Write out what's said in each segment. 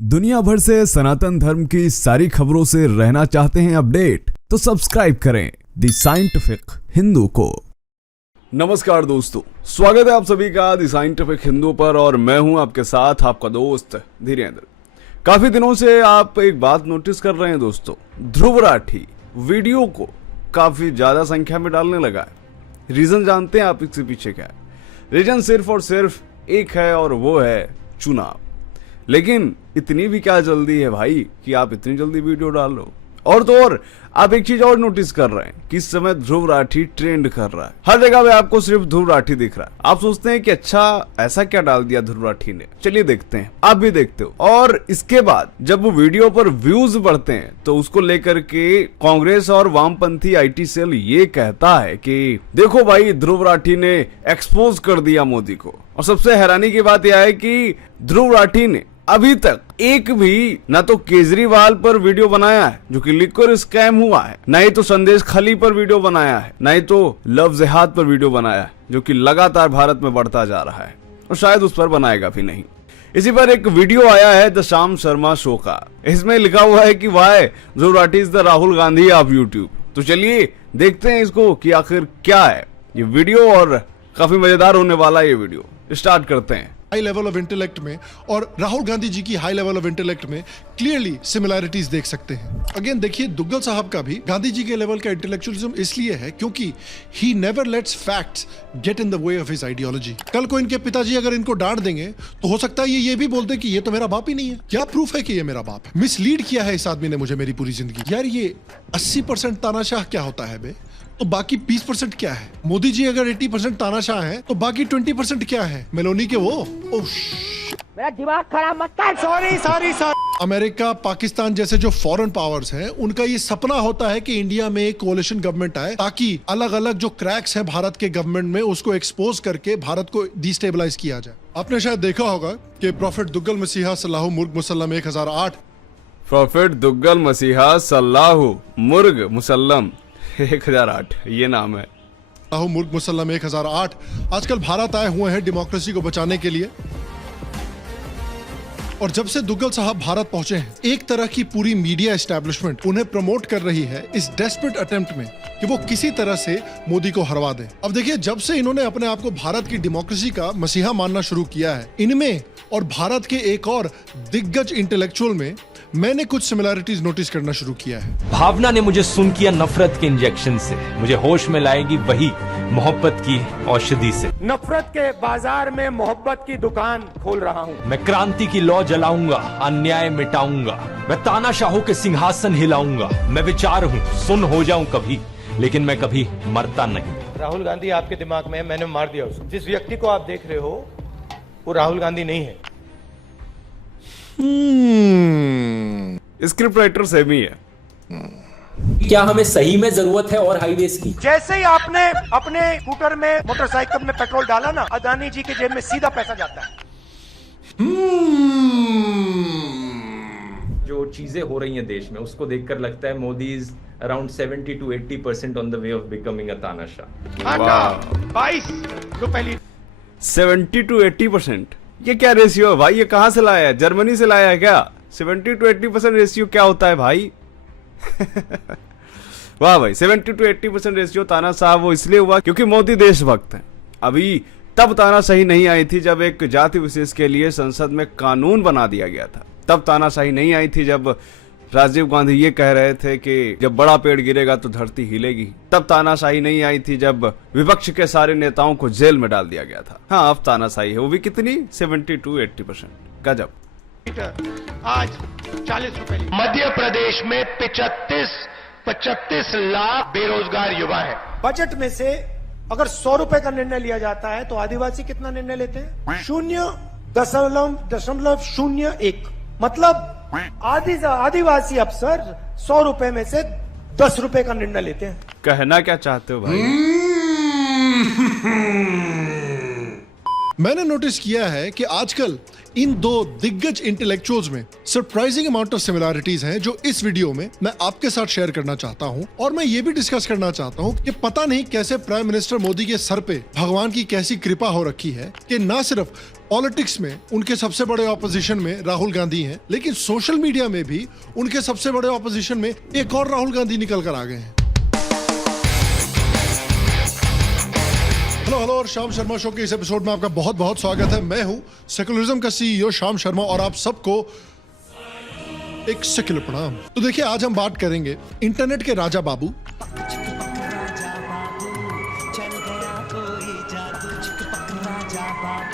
दुनिया भर से सनातन धर्म की सारी खबरों से रहना चाहते हैं अपडेट, तो सब्सक्राइब करें द साइंटिफिक हिंदू को। नमस्कार दोस्तों, स्वागत है आप सभी का द साइंटिफिक हिंदू पर और मैं हूं आपके साथ आपका दोस्त धीरेन्द्र। काफी दिनों से आप एक बात नोटिस कर रहे हैं दोस्तों, ध्रुव राठी वीडियो को काफी ज्यादा संख्या में डालने लगा है। रीजन जानते हैं आप इसके पीछे क्या है? रीजन सिर्फ और सिर्फ एक है और वो है चुनाव। लेकिन इतनी भी क्या जल्दी है भाई कि आप इतनी जल्दी वीडियो डाल लो। और तो और आप एक चीज और नोटिस कर रहे हैं कि इस समय ध्रुव राठी ट्रेंड कर रहा है। हर जगह पे आपको सिर्फ ध्रुव राठी दिख रहा है। आप सोचते हैं कि अच्छा ऐसा क्या डाल दिया ध्रुव राठी ने, चलिए देखते हैं। आप भी देखते हो। और इसके बाद जब वो वीडियो पर व्यूज बढ़ते हैं तो उसको लेकर के कांग्रेस और वामपंथी आईटी सेल ये कहता है कि देखो भाई, ध्रुव राठी ने एक्सपोज कर दिया मोदी को। और सबसे हैरानी की बात यह है कि ध्रुव राठी ने अभी तक एक भी ना तो केजरीवाल पर वीडियो बनाया है जो कि लिकर स्कैम हुआ है, ना ही तो संदेश खली पर वीडियो बनाया है, ना ही तो लव जिहाद पर वीडियो बनाया है जो कि लगातार भारत में बढ़ता जा रहा है और शायद उस पर बनाएगा भी नहीं। इसी पर एक वीडियो आया है द शाम शर्मा शो का। इसमें लिखा हुआ है कि why Dhruv Rathee is the Rahul Gandhi of YouTube. तो चलिए देखते हैं इसको कि आखिर क्या है ये वीडियो, और काफी मजेदार होने वाला है ये वीडियो। स्टार्ट करते हैं। हाई लेवल ऑफ इंटेलेक्ट में और राहुल गांधी जी की हाई लेवल ऑफ इंटेलेक्ट में क्लियरली सिमिलैरिटीज देख सकते हैं। अगेन देखिए, दुग्गल साहब का भी गांधी जी के लेवल का इंटेलेक्चुअलिज्म इसलिए है क्योंकि he never lets facts get in the way of his ideology. कल को इनके पिताजी अगर इनको डांट देंगे तो हो सकता है ये भी बोल दे कि ये तो मेरा बाप ही नहीं है। क्या प्रूफ है कि ये मेरा बाप है? मिसलीड किया है इस आदमी ने मुझे मेरी पूरी जिंदगी। यार ये 80% तानाशाह क्या होता है बे, तो बाकी 20% क्या है? मोदी जी अगर 80% तानाशाह हैं तो बाकी 20% क्या है? मेलोनी के वो मेरा दिमाग खराब मत कर। सॉरी। अमेरिका, पाकिस्तान जैसे जो फॉरेन पावर्स हैं, उनका ये सपना होता है कि इंडिया में एक कोalition गवर्नमेंट आए ताकि अलग अलग जो क्रैक्स हैं भारत के गवर्नमेंट में उसको एक्सपोज करके भारत को डिस्टेबलाइज किया जाए। आपने शायद देखा होगा कि प्रॉफिट दुग्गल मसीहा सल्लाहु मुर्ग मुसल्लम 1008। प्रॉफिट दुग्गल मसीहा सल्लाहु मुर्ग मुसल्लम 1008 ये नाम है। मुर्ग मुसल्लम 1008 आजकल भारत आए हुए हैं डेमोक्रेसी को बचाने के लिए। और जब से दुग्गल साहब भारत पहुंचे हैं, एक तरह की पूरी मीडिया एस्टैब्लिशमेंट उन्हें प्रमोट कर रही है इस डेस्परेट अटेम्प्ट में कि वो किसी तरह से मोदी को हरवा दें। अब देखिए, जब से इन्होंने अपने आप को भारत की डेमोक्रेसी का मसीहा मानना शुरू किया है, इनमें और भारत के एक और दिग्गज इंटेलेक्चुअल में मैंने कुछ सिमिलैरिटीज नोटिस करना शुरू किया है। भावना ने मुझे सुन किया नफरत के इंजेक्शन से, मुझे होश में लाएगी वही मोहब्बत की औषधि से। नफरत के बाजार में मोहब्बत की दुकान खोल रहा हूँ। मैं क्रांति की लौ जलाऊंगा, अन्याय मिटाऊंगा, मैं तानाशाहों के सिंहासन हिलाऊंगा। मैं विचार हूँ, सुन हो जाऊं कभी, लेकिन मैं कभी मरता नहीं। राहुल गांधी आपके दिमाग में है, मैंने मार दिया उसको। जिस व्यक्ति को आप देख रहे हो वो राहुल गांधी नहीं है। स्क्रिप्ट राइटर सेम ही है। क्या हमें सही में जरूरत है और हाईवेज की? जैसे ही आपने अपने स्कूटर में, मोटरसाइकिल में पेट्रोल डाला ना, अदानी जी के जेब में सीधा पैसा जाता है। जो चीजें हो रही हैं देश में, उसको देखकर लगता है Modi is around 70 to 80% on the way of becoming a तानाशाह। 22 जो पहली 70 to 80%, ये क्या रेशियो है भाई? ये कहां से लाया है? जर्मनी से लाया है क्या? 70 to 80% रेशियो क्या होता है भाई? वाह भाई, 70 to 80% रेशियो तानाशाह वो इसलिए हुआ क्योंकि मोदी देशभक्त है। अभी तब तानाशाही नहीं आई थी जब एक जाति विशेष के लिए संसद में कानून बना दिया गया था। तब तानाशाही नहीं आई थी जब राजीव गांधी ये कह रहे थे कि जब बड़ा पेड़ गिरेगा तो धरती हिलेगी। तब तानाशाही नहीं आई थी जब विपक्ष के सारे नेताओं को जेल में डाल दिया गया था। हाँ, अब तानाशाही है, वो भी कितनी? 70 to 80%। गजब। आज 40 रुपए। मध्य प्रदेश में 35 लाख बेरोजगार युवा है। बजट में से अगर 100 रुपए का निर्णय लिया जाता है तो आदिवासी कितना निर्णय लेते हैं? 0.01। मतलब आदिवासी अफसर 100 रुपए में से 10 रुपए का निर्णय लेते हैं। कहना क्या चाहते हो भाई? मैंने नोटिस किया है कि आजकल इन दो दिग्गज इंटेलेक्चुअल्स में सरप्राइजिंग अमाउंट ऑफ सिमिलैरिटीज हैं जो इस वीडियो में मैं आपके साथ शेयर करना चाहता हूं। और मैं ये भी डिस्कस करना चाहता हूं कि पता नहीं कैसे प्राइम मिनिस्टर मोदी के सर पे भगवान की कैसी कृपा हो रखी है कि ना सिर्फ पॉलिटिक्स में उनके सबसे बड़े ऑपोजिशन में राहुल गांधी हैं, लेकिन सोशल मीडिया में भी उनके सबसे बड़े ऑपोजिशन में एक और राहुल गांधी निकल कर आ गए हैं। हेलो और श्याम शर्मा शो के इस एपिसोड में आपका बहुत बहुत स्वागत है। मैं हूं सेकुलरिज्म का सीईओ श्याम शर्मा और आप सबको एक सेकुलर प्रणाम। तो देखिए, आज हम बात करेंगे इंटरनेट के राजा बाबू,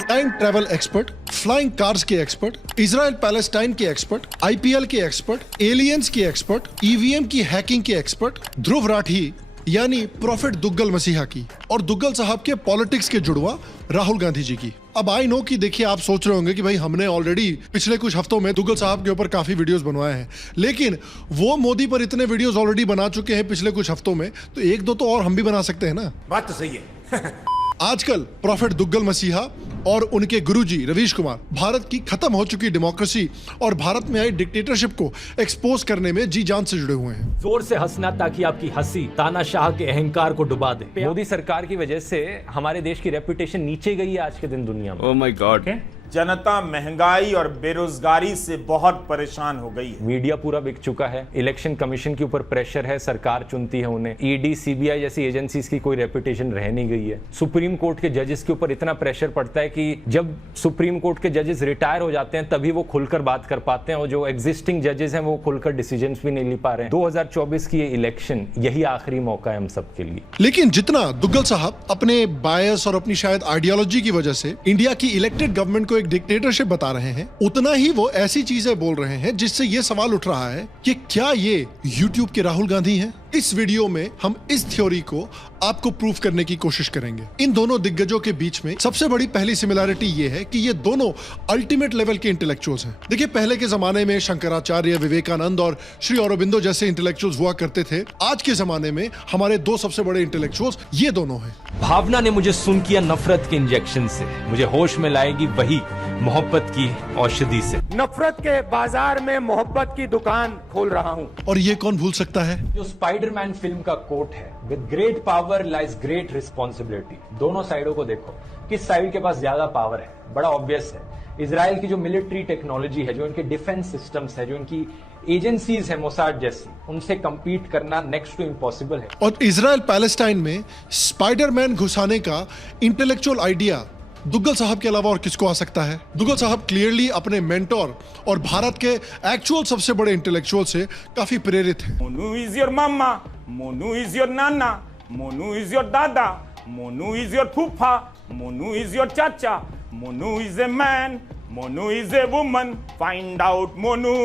time travel expert, flying cars के एक्सपर्ट, इजराइल पैलेस्टाइन के एक्सपर्ट, आईपीएल के एक्सपर्ट, एलियंस के एक्सपर्ट, ईवीएम की हैकिंग के एक्सपर्ट, ध्रुव राठी यानी प्रॉफिट दुग्गल मसीहा की, और दुग्गल साहब के पॉलिटिक्स के जुड़वा राहुल गांधी जी की। अब आई नो कि देखिए, आप सोच रहे होंगे कि भाई हमने ऑलरेडी पिछले कुछ हफ्तों में दुग्गल साहब के ऊपर काफी वीडियोस बनवाए हैं, लेकिन वो मोदी पर इतने वीडियोस ऑलरेडी बना चुके हैं पिछले कुछ हफ्तों में, तो एक दो तो और हम भी बना सकते हैं ना। बात तो सही है। आजकल प्रॉफिट दुग्गल मसीहा और उनके गुरुजी रवीश कुमार भारत की खत्म हो चुकी डेमोक्रेसी और भारत में आई डिक्टेटरशिप को एक्सपोज करने में जी जान से जुड़े हुए हैं। जोर से हंसना ताकि आपकी हंसी तानाशाह के अहंकार को डुबा दे। मोदी सरकार की वजह से हमारे देश की रेपुटेशन नीचे गई है आज के दिन दुनिया में। Oh my God. जनता महंगाई और बेरोजगारी से बहुत परेशान हो गई है। मीडिया पूरा बिक चुका है, इलेक्शन कमीशन के ऊपर प्रेशर है, सरकार चुनती है उन्हें। ईडी, सीबीआई जैसी एजेंसीज की कोई रेपुटेशन रह नहीं गई है। सुप्रीम कोर्ट के जजेस के ऊपर इतना प्रेशर पड़ता है कि जब सुप्रीम कोर्ट के जजेस रिटायर हो जाते हैं तभी वो खुलकर बात कर पाते हैं, और जो एग्जिस्टिंग जजेस हैं वो खुलकर डिसीजन भी नहीं ले पा रहे हैं। 2024 की ये इलेक्शन यही आखिरी मौका है हम सबके लिए। लेकिन जितना दुग्गल साहब अपने बायस और अपनी शायद आइडियोलॉजी की वजह से इंडिया की इलेक्टेड गवर्नमेंट को एक डिक्टेटरशिप बता रहे हैं, उतना ही वो ऐसी चीजें बोल रहे हैं जिससे ये सवाल उठ रहा है कि क्या ये यूट्यूब के राहुल गांधी हैं। इस वीडियो में हम इस थ्योरी को आपको प्रूफ करने की कोशिश करेंगे। इन दोनों दिग्गजों के बीच में सबसे बड़ी पहली सिमिलैरिटी ये है कि ये दोनों अल्टीमेट लेवल के इंटेलेक्चुअल्स हैं। देखिए, पहले के जमाने में शंकराचार्य, विवेकानंद और श्री अरबिंदो जैसे इंटेलेक्चुअल्स हुआ करते थे। आज के जमाने में हमारे दो सबसे बड़े इंटेलेक्चुअल्स ये दोनों हैं। भावना ने मुझे सुन किया नफरत के इंजेक्शन से, मुझे होश में लाएगी वही मोहब्बत की औषधि से। नफरत के बाजार में मोहब्बत की दुकान खोल रहा हूँ। और ये कौन भूल सकता है, जो स्पाइडरमैन फिल्म का कोट है, with great power lies great responsibility. दोनों साइडों को देखो, किस साइड के पास ज्यादा पावर है, बड़ा ऑब्वियस है। इजराइल की जो मिलिट्री टेक्नोलॉजी है, जो इनके डिफेंस सिस्टम्स है, जो इनकी एजेंसीज है मोसाद जैसी, उनसे कंपीट करना नेक्स्ट टू इम्पॉसिबल है। और इजराइल पैलेस्टाइन में स्पाइडरमैन घुसाने का इंटेलेक्चुअल आइडिया दुग्गल साहब के अलावा और किसको आ सकता है। दुग्गल साहब क्लियरली अपने मेंटोर और भारत के एक्चुअल सबसे बड़े इंटेलेक्चुअल से काफी प्रेरित हैं। Monu is your mamma, Monu is your नाना, मोनू इज योर दादा, मोनू इज योर फूफा, मोनू इज योर चाचा, Monu is a man, Monu is a woman. Find out Monu,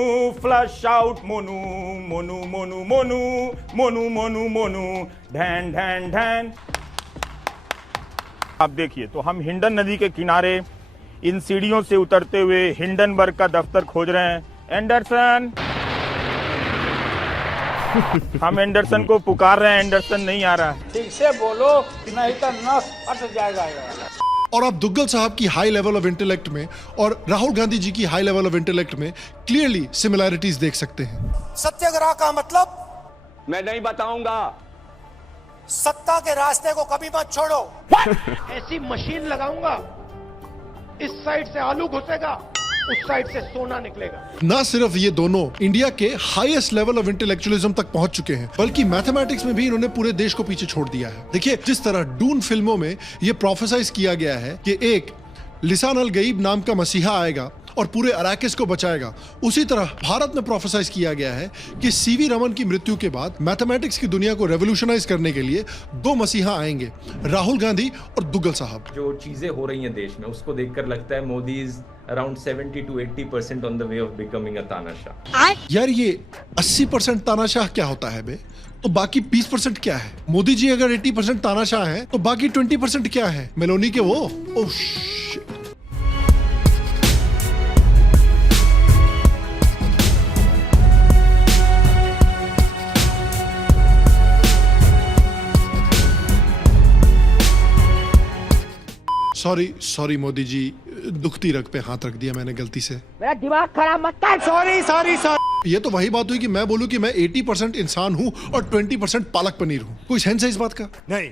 flush out Monu, Monu Monu Monu Monu Monu Monu, ढैन ढैन ढैन। आप देखिए, तो हम हिंडन नदी के किनारे इन सीढ़ियों से उतरते हुए हिंडनबर्ग का दफ्तर खोज रहे हैं। एंडरसन, हम एंडरसन को पुकार रहे हैं, एंडरसन नहीं आ रहा है। ठीक से बोलो, नहीं तो नस फट जाएगा। और आप दुग्गल साहब की हाई लेवल ऑफ इंटेलेक्ट में और राहुल गांधी जी की हाई लेवल ऑफ इंटेलेक्ट में क्लियरली सिमिलैरिटीज देख सकते हैं। सत्याग्रह का मतलब मैं नहीं बताऊंगा। सत्ता के रास्ते को कभी मत छोड़ो। ऐसी मशीन लगाऊंगा, इस साइड से आलू घुसेगा, उस साइड से सोना निकलेगा। ना सिर्फ ये दोनों इंडिया के हाईएस्ट लेवल ऑफ इंटेलेक्चुअलिज्म तक पहुंच चुके हैं, बल्कि मैथमेटिक्स में भी इन्होंने पूरे देश को पीछे छोड़ दिया है। देखिए, जिस तरह डून फिल्मों में ये प्रोफेसाइज किया गया है कि एक लिसान अल गईब नाम का मसीहा आएगा और पूरे अराकिस को बचाएगा, उसी तरह भारत में प्रोफेसाइज किया गया है कि सीवी रमन की मृत्यु के बाद मैथमेटिक्स की दुनिया को रेवोल्यूशनाइज करने के लिए दो मसीहा आएंगे, राहुल गांधी और दुग्गल साहब। जो चीजें हो रही हैं देश में, उसको देखकर लगता है Modi is around 70 to 80% on the way of becoming a तानाशाह। यार, ये 80% तानाशाह क्या होता है बे? तो बाकी 20% क्या है? मोदी जी अगर 80% तानाशाह हैं, तो बाकी 20% क्या है? मेलोनी के वो? Oh shit. Sorry Modi ji, दुखती रग पे हाथ रख दिया मैंने गलती से। मेरा दिमाग खराब मत कर। Sorry sorry sorry. ये तो वही बात हुई कि मैं बोलूं कि मैं 80% इंसान हूं और 20% पालक पनीर हूं। कोई सेंस है इस बात का? नहीं।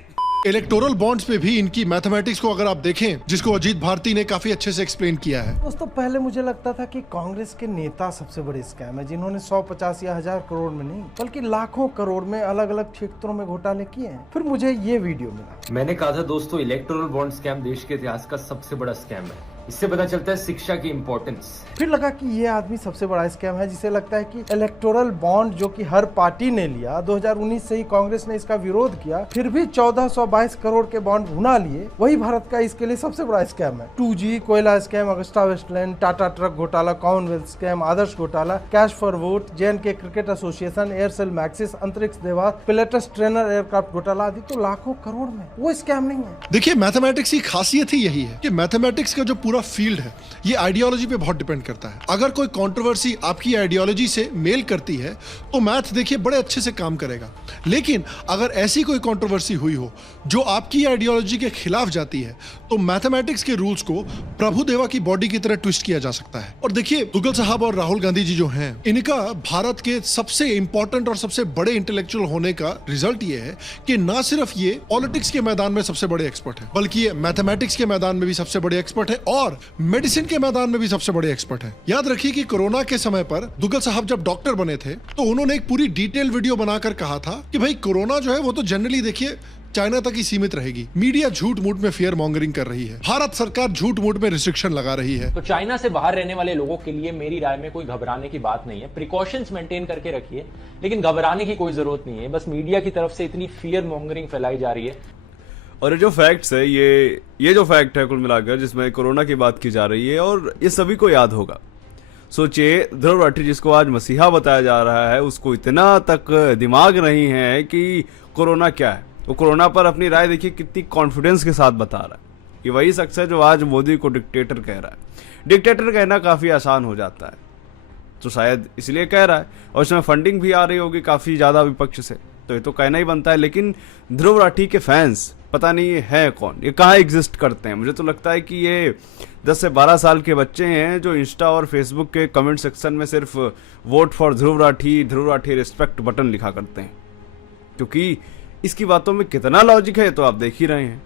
इलेक्टोरल बॉन्ड्स पे भी इनकी मैथमेटिक्स को अगर आप देखें, जिसको अजीत भारती ने काफी अच्छे से एक्सप्लेन किया है। दोस्तों पहले मुझे लगता था कि कांग्रेस के नेता सबसे बड़े स्कैम है, जिन्होंने 150 या 1000 करोड़ में नहीं बल्कि लाखों करोड़ में अलग अलग क्षेत्रों में घोटाले किए हैं। फिर मुझे ये वीडियो मिला। मैंने कहा था दोस्तों, इलेक्टोरल बॉन्ड स्कैम देश के इतिहास का सबसे बड़ा स्कैम है। इससे पता चलता है शिक्षा की इंपॉर्टेंस। फिर लगा कि ये आदमी सबसे बड़ा स्कैम है, जिसे लगता है कि इलेक्टोरल बॉन्ड जो कि हर पार्टी ने लिया, 2019 से ही कांग्रेस ने इसका विरोध किया, फिर भी 1422 करोड़ के बॉन्ड भुना लिए, वही भारत का इसके लिए सबसे बड़ा स्कैम है। 2G कोयला scam, Augusta Westland, Tata truck घोटाला, कॉमनवेल्थ स्कैम, आदर्श घोटाला, cash for vote, JNK cricket association, Aircel Maxis, Antrix Devas, पिलेटस trainer aircraft घोटाला आदि तो लाखों करोड़ में। वो स्कैम नहीं है। देखिए, मैथमेटिक्स की खासियत ही यही है कि मैथमेटिक्स का जो पूरा फील्ड है ये आइडियोलॉजी पे बहुत डिपेंड करता है। अगर कोई कंट्रोवर्सी आपकी आइडियोलॉजी से मेल करती है तो मैथ देखिए बड़े अच्छे से काम करेगा, लेकिन अगर ऐसी कोई कंट्रोवर्सी हुई हो जो आपकी आइडियोलॉजी के खिलाफ जाती है तो मैथमेटिक्स के रूल्स को प्रभुदेवा की बॉडी की तरह ट्विस्ट किया जा सकता है। और देखिए, दुग्गल साहब और राहुल गांधी जी जो हैं, इनका भारत के सबसे इंपॉर्टेंट और सबसे बड़े इंटेलेक्चुअल होने का रिजल्ट ये है कि ना सिर्फ ये पॉलिटिक्स के मैदान में सबसे बड़े एक्सपर्ट है, बल्कि ये मैथमेटिक्स के मैदान में भी सबसे बड़े एक्सपर्ट है और मेडिसिन के मैदान में भी सबसे बड़े एक्सपर्ट है। याद रखिए कि कोरोना के समय पर दुग्गल साहब जब डॉक्टर बने थे तो उन्होंने एक पूरी डिटेल वीडियो बनाकर कहा था कि भाई कोरोना जो है वो तो जनरली देखिए चाइना तक ही सीमित रहेगी। मीडिया झूठ मूठ में फियर मॉन्गरिंग कर रही है, भारत सरकार झूठ मूठ में रिस्ट्रिक्शन लगा रही है। तो चाइना से बाहर रहने वाले लोगों के लिए मेरी राय में कोई घबराने की बात नहीं है। प्रिकॉशंस मेंटेन करके रखिए, लेकिन घबराने की कोई जरूरत नहीं है। बस मीडिया की तरफ से इतनी फियर मॉन्गरिंग फैलाई जा रही है। और ये जो फैक्ट्स है, ये जो फैक्ट है कुल मिलाकर जिसमें कोरोना की बात की जा रही है, और ये सभी को याद होगा। सोचिए, ध्रुव राठी जिसको आज मसीहा बताया जा रहा है, उसको इतना तक दिमाग नहीं है कि कोरोना क्या है। वो कोरोना पर अपनी राय देखिए कितनी कॉन्फिडेंस के साथ बता रहा है। ये वही शख्स है जो आज मोदी को डिक्टेटर कह रहा है। डिक्टेटर कहना काफ़ी आसान हो जाता है, तो शायद इसलिए कह रहा है। और इसमें फंडिंग भी आ रही होगी काफ़ी ज़्यादा विपक्ष से, तो ये तो कहना ही बनता है। लेकिन ध्रुव राठी के फैंस पता नहीं ये है कौन, ये कहाँ एग्जिस्ट करते हैं। मुझे तो लगता है कि ये 10 से 12 साल के बच्चे हैं जो इंस्टा और फेसबुक के कमेंट सेक्शन में सिर्फ vote for Dhruv Rathee respect button लिखा करते हैं, क्योंकि इसकी बातों में कितना लॉजिक है तो आप देख ही रहे हैं।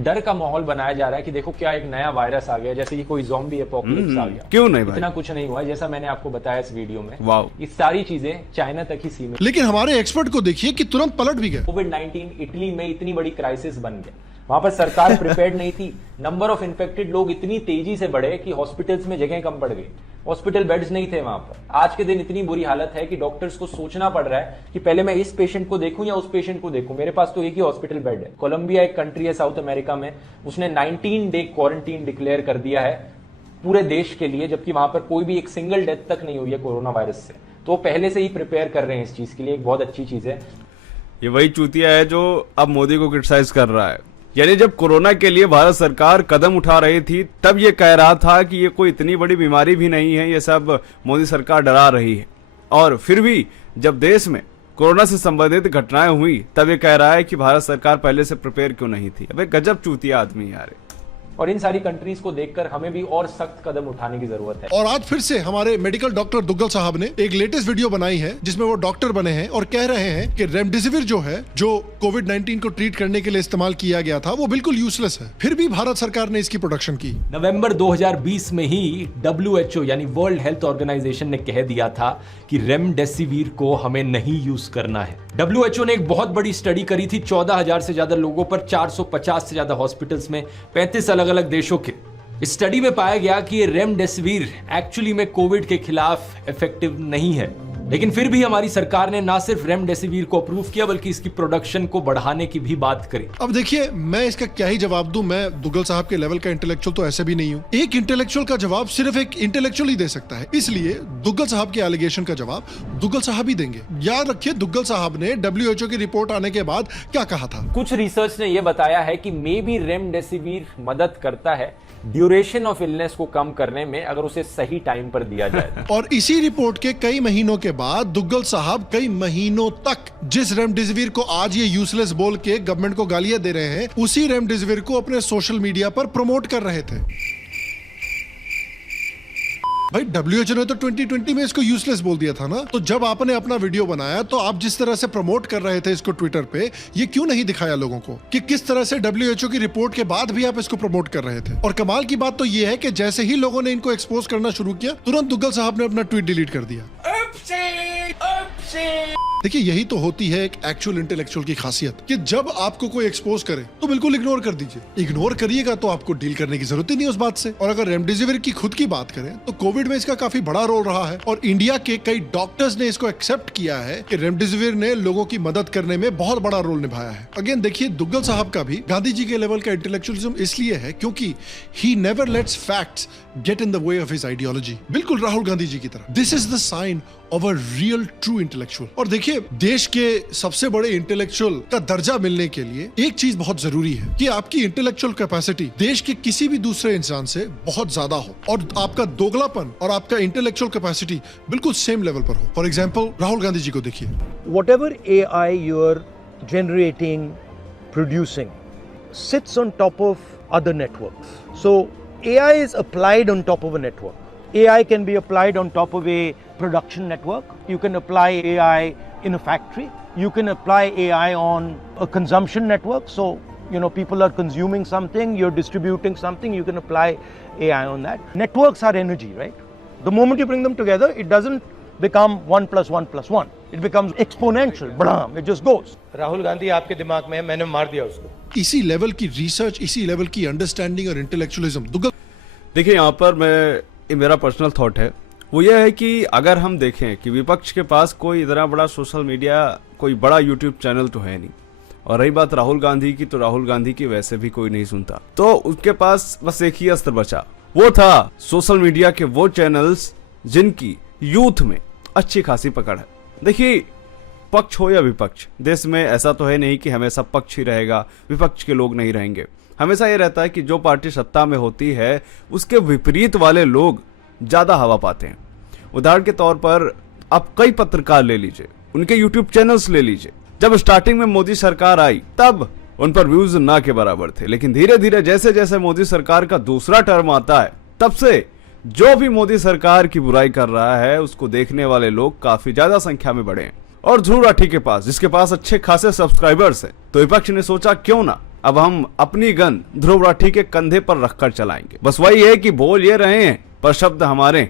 डर का माहौल बनाया जा रहा है कि देखो क्या एक नया वायरस आ गया, जैसे कि कोई ज़ॉम्बी एपोकलिप्स आ गया। क्यों नहीं भाई, इतना कुछ नहीं हुआ है, जैसा मैंने आपको बताया इस वीडियो में। वाओ, ये सारी चीजें चाइना तक ही सीमित। लेकिन हमारे एक्सपर्ट को देखिए कि तुरंत पलट भी गए। कोविड-19 इटली में इतनी बड़ी क्राइसिस बन गया, वहां पर सरकार प्रिपेयर्ड नहीं थी। नंबर ऑफ इन्फेक्टेड लोग इतनी तेजी से बढ़े कि हॉस्पिटल्स में जगह कम पड़ गई, हॉस्पिटल बेड्स नहीं थे वहां पर। आज के दिन इतनी बुरी हालत है कि डॉक्टर्स को सोचना पड़ रहा है कि पहले मैं इस पेशेंट को देखूं या उस पेशेंट को देखूं, मेरे पास तो एक ही हॉस्पिटल बेड है। कोलंबिया एक कंट्री है साउथ अमेरिका में, उसने 19 डे क्वारंटीन डिक्लेयर कर दिया है पूरे देश के लिए, जबकि वहां पर कोई भी एक सिंगल डेथ तक नहीं हुई है कोरोना वायरस से। तो वो पहले से ही प्रिपेयर कर रहे हैं इस चीज के लिए, एक बहुत अच्छी चीज है। ये वही चूतिया है जो अब मोदी को क्रिटिसाइज कर रहा है। यानी जब कोरोना के लिए भारत सरकार कदम उठा रही थी तब ये कह रहा था कि ये कोई इतनी बड़ी बीमारी भी नहीं है, ये सब मोदी सरकार डरा रही है। और फिर भी जब देश में कोरोना से संबंधित घटनाएं हुई तब ये कह रहा है कि भारत सरकार पहले से प्रिपेयर क्यों नहीं थी। अबे गजब चूतिया आदमी यार। और इन सारी कंट्रीज को देखकर हमें भी और सख्त कदम उठाने की जरूरत है। और आज फिर से हमारे मेडिकल डॉक्टर दुग्गल साहब ने एक लेटेस्ट वीडियो बनाई है जिसमें वो डॉक्टर बने हैं और कह रहे हैं कि रेमडेसिविर जो है, जो कोविड-19 को ट्रीट करने के लिए इस्तेमाल किया गया था, वो बिल्कुल यूजलेस है। फिर भी भारत सरकार ने इसकी प्रोडक्शन की। नवंबर 2020 में ही WHO यानी वर्ल्ड हेल्थ ऑर्गेनाइजेशन ने कह दिया था कि रेमडेसिविर को हमें नहीं यूज करना है। WHO ने एक बहुत बड़ी स्टडी करी थी 14,000 से ज्यादा लोगों पर, 450 से ज्यादा हॉस्पिटल्स में, 35 अलग अलग देशों के। इस स्टडी में पाया गया कि ये रेमडेसिविर एक्चुअली में कोविड के खिलाफ इफेक्टिव नहीं है। लेकिन फिर भी हमारी सरकार ने ना सिर्फ रेमडेसिविर को अप्रूव किया बल्कि इसकी प्रोडक्शन को बढ़ाने की भी बात करी। अब देखिए, मैं इसका क्या ही जवाब दूं। मैं दुग्गल साहब के लेवल का इंटेलेक्चुअल तो ऐसे भी नहीं हूं। एक इंटेलेक्चुअल का जवाब सिर्फ एक इंटेलेक्चुअल ही दे सकता है, इसलिए दुग्गल साहब के एलिगेशन का जवाब दुग्गल साहब ही देंगे। याद रखिए, दुग्गल साहब ने WHO की रिपोर्ट आने के बाद क्या कहा था। कुछ रिसर्च ने यह बताया है कि मे बी रेमडेसिविर मदद करता है ड्यूरेशन ऑफ इलनेस को कम करने में, अगर उसे सही टाइम पर दिया जाए। और इसी रिपोर्ट के कई महीनों के बाद दुग्गल साहब कई महीनों तक जिस रेमडेसिविर को आज ये यूजलेस बोल के गवर्नमेंट को गालियां दे रहे हैं, उसी रेमडेसिविर को अपने सोशल मीडिया पर प्रमोट कर रहे थे। भाई WHO ने तो 2020 में इसको यूजलेस बोल दिया था ना, तो जब आपने अपना वीडियो बनाया तो आप जिस तरह से प्रमोट कर रहे थे इसको ट्विटर पे, ये क्यों नहीं दिखाया लोगों को कि किस तरह से WHO की रिपोर्ट के बाद भी आप इसको प्रमोट कर रहे थे। और कमाल की बात तो ये है कि जैसे ही लोगों ने इनको एक्सपोज करना शुरू किया, तुरंत दुग्गल साहब ने अपना ट्वीट डिलीट कर दिया। देखिए यही तो होती है एक एक्चुअल इंटेलेक्चुअल की खासियत कि जब आपको कोई एक्सपोज करे तो बिल्कुल इग्नोर कर दीजिए। इग्नोर करिएगा तो आपको डील करने की जरूरत ही नहीं उस बात से। और अगर रेमडेसिविर की खुद की बात करें तो कोविड में इसका काफी बड़ा रोल रहा है और इंडिया के कई डॉक्टर्स ने इसको एक्सेप्ट किया है कि रेमडेसिविर ने लोगों की मदद करने में बहुत बड़ा रोल निभाया है। अगेन देखिए दुग्गल साहब का भी गांधी जी के लेवल का इंटेलेक्चुअलिज्म इसलिए है क्योंकि he never lets facts get in the way of his ideology, बिल्कुल राहुल गांधी जी की तरह। This is the sign of a real true intellectual. और देखिए देश के सबसे बड़े इंटेलेक्चुअल का दर्जा मिलने के लिए एक चीज बहुत जरूरी है कि आपकी इंटेलेक्चुअल कैपेसिटी देश के किसी भी दूसरे इंसान से बहुत ज्यादा हो और आपका दोगलापन और आपका इंटेलेक्चुअल कैपेसिटी बिल्कुल सेम लेवल पर हो। फॉर एग्जाम्पल राहुल गांधी जी को देखिए। Whatever AI you're generating, producing, sits on top of other networks. So AI is applied on top of a network. AI can be applied on top of a production network. You can apply AI in a factory. You can apply AI on a consumption network. So, people are consuming something, you're distributing something, you can apply AI on that. Networks are energy, right? The moment you bring them together, it doesn't become 1 + 1 + 1. It becomes exponential. Bam, it just goes. Rahul Gandhi आपके दिमाग में है, मैंने मार दिया उसको। इसी level की रिसर्च, इसी लेवल की अंडरस्टैंडिंग और इंटेलेक्चुअलिज्म दुग्गल। देखिए यहाँ पर मेरा पर्सनल थॉट है, वो ये है कि अगर हम देखें कि विपक्ष के पास कोई इतना बड़ा सोशल मीडिया, कोई बड़ा यूट्यूब चैनल तो है नहीं, और रही बात राहुल गांधी की, तो राहुल गांधी की वैसे भी कोई नहीं सुनता, तो उसके पास बस एक ही अस्त्र बचा, वो था सोशल मीडिया के वो चैनल्स जिनकी यूथ में अच्छी खासी पकड़ है। देखिए पक्ष हो या विपक्ष, देश में ऐसा तो है नहीं कि हमेशा पक्ष ही रहेगा, विपक्ष के लोग नहीं रहेंगे। हमेशा ये रहता है कि जो पार्टी सत्ता में होती है उसके विपरीत वाले लोग ज्यादा हवा पाते हैं। उदाहरण के तौर पर आप कई पत्रकार ले लीजिए, उनके यूट्यूब चैनल्स ले लीजिए। जब स्टार्टिंग में मोदी सरकार आई तब उन पर व्यूज ना के बराबर थे, लेकिन धीरे धीरे जैसे जैसे मोदी सरकार का दूसरा टर्म आता है, तब से जो भी मोदी सरकार की बुराई कर रहा है उसको देखने वाले लोग काफी ज्यादा संख्या में बढ़े हैं। और ध्रुव राठी के पास, जिसके पास अच्छे खासे सब्सक्राइबर्स हैं, तो विपक्ष ने सोचा क्यों ना अब हम अपनी गन ध्रुव राठी के कंधे पर रखकर चलाएंगे। बस वही है कि बोल ये रहे हैं पर शब्द हमारे।